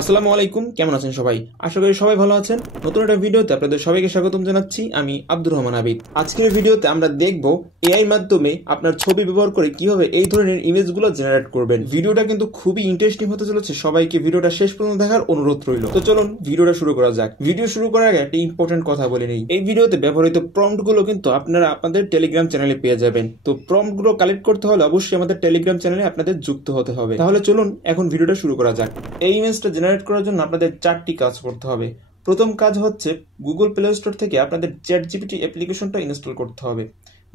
আসসালামু আলাইকুম, কেমন আছেন সবাই? আশা করি সবাই ভালো আছেন। নতুন একটা ভিডিওতে আপনাদের সবাইকে স্বাগতম জানাচ্ছি। আমি আব্দুর রহমান আবিদ। আজকের ভিডিওতে আমরা দেখব এআই মাধ্যমে আপনার ছবি ব্যবহার করে কিভাবে এই ধরনের ইমেজগুলো জেনারেট করবেন। ভিডিওটা কিন্তু খুবই ইন্টারেস্টিং হতে চলেছে, সবাইকে ভিডিওটা শেষ পর্যন্ত দেখার অনুরোধ রইল। তো চলুন ভিডিওটা শুরু করা যাক। ভিডিও শুরু করার আগে একটা ইম্পর্টেন্ট কথা বলে নিই। এই ভিডিওতে ব্যবহৃত প্রম্পটগুলো কিন্তু আপনারা আপনাদের টেলিগ্রাম চ্যানেলে পেয়ে যাবেন। তো প্রম্পটগুলো কালেক্ট করতে হলে অবশ্যই আমাদের টেলিগ্রাম চ্যানেলে আপনাদের যুক্ত হতে হবে। তাহলে চলুন এখন ভিডিওটা শুরু করা যাক। এই ইমেজটা জেনারেট করার জন্য আপনাদের চারটি কাজ করতে হবে। প্রথম কাজ হচ্ছে গুগল প্লে স্টোর থেকে আপনাদের চ্যাটজিপিটি অ্যাপ্লিকেশনটা ইনস্টল করতে হবে।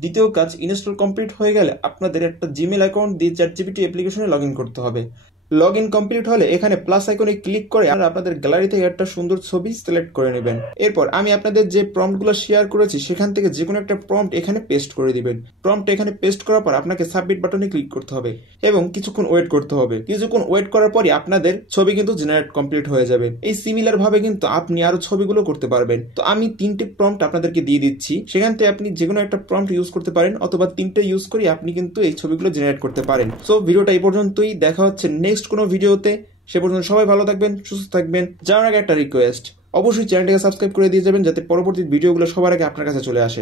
দ্বিতীয় কাজ, ইনস্টল কমপ্লিট হয়ে গেলে আপনাদের একটা জিমেল অ্যাকাউন্ট দিয়ে চ্যাটজিপিটি অ্যাপ্লিকেশনে লগ ইন করতে হবে। লগ ইন কমপ্লিট হলে এখানে প্লাস আইকনে ক্লিক করে আপনাদের গ্যালারি থেকে একটা সুন্দর ছবি সিলেক্ট করে নেবেন। এরপর আমি আপনাদের যে প্রম্পটগুলো শেয়ার করেছি সেখান থেকে যে কোনো একটা প্রম্পট এখানে পেস্ট করে দিবেন। প্রম্পট এখানে পেস্ট করার পর আপনাকে সাবমিট বাটনে ক্লিক করতে হবে এবং কিছুক্ষণ ওয়েট করতে হবে। কিছুক্ষণ ওয়েট করার পরই আপনাদের ছবি কিন্তু জেনারেট কমপ্লিট হয়ে যাবে। এই সিমিলার ভাবে কিন্তু আপনি আরো ছবিগুলো করতে পারবেন। তো আমি 3টে প্রম্পট আপনাদেরকে দিয়ে দিচ্ছি, সেখান থেকে আপনি যে কোনো একটা প্রম্পট ইউজ করতে পারেন অথবা 3টে ইউজ করে আপনি কিন্তু এই ছবিগুলো জেনারেট করতে পারেন। সো ভিডিওটা এই পর্যন্তই, দেখা হচ্ছে নেক্সট কোনো ভিডিওতে। সে পর্যন্ত সবাই ভালো থাকবেন, সুস্থ থাকবেন। যাওয়ার আগে একটা রিকোয়েস্ট, অবশ্যই চ্যানেলটাকে সাবস্ক্রাইব করে দিয়ে যাবেন যাতে পরবর্তী ভিডিওগুলো সবার আগে আপনার কাছে চলে আসে।